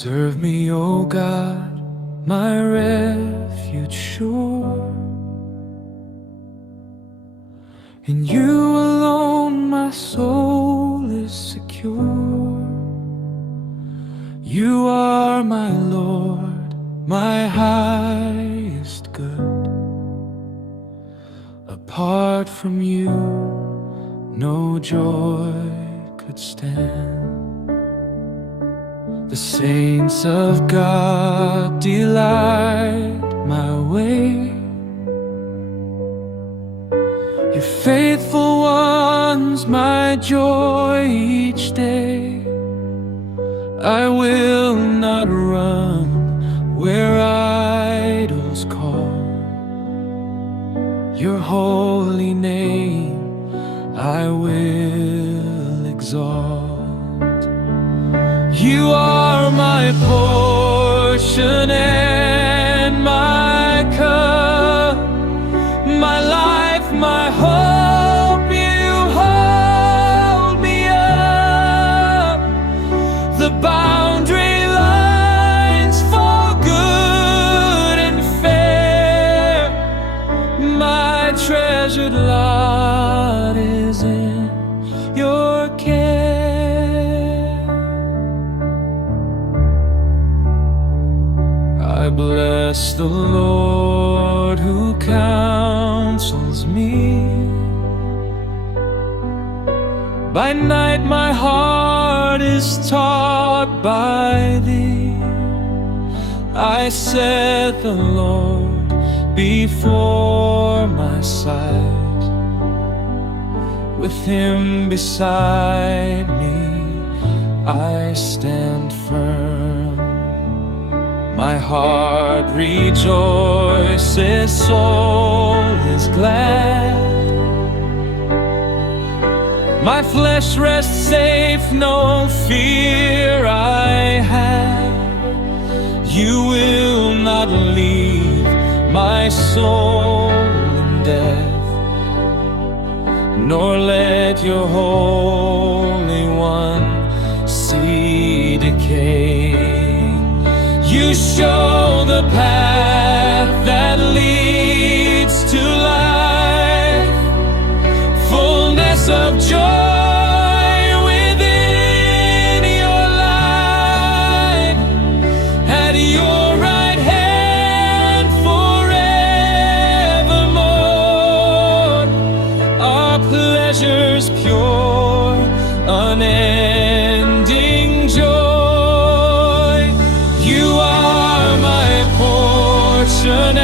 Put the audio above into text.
Preserve me, O God, my refuge sure. In you alone my soul is secure. You are my Lord, my highest good. Apart from you, no joy could stand. The saints of God delight my way. Your faithful ones, my joy each day. I will not run where idols call. Your holy name I will exalt. You are my portion and my cup, my life, my hope. You hold me up. The boundary lines for good and fair. My treasured lot is in your care. I bless the Lord who counsels me. By night my heart is taught by thee. I set the Lord before my sight. With him beside me I stand firm. My heart rejoices, soul is glad. My flesh rests safe, no fear I have. You will not leave my soul in death, nor let your Holy One see decay. You show the path that leads to life, fullness of joy within your light. At your right hand forevermore, our pleasures pure, unending joy. You are my portion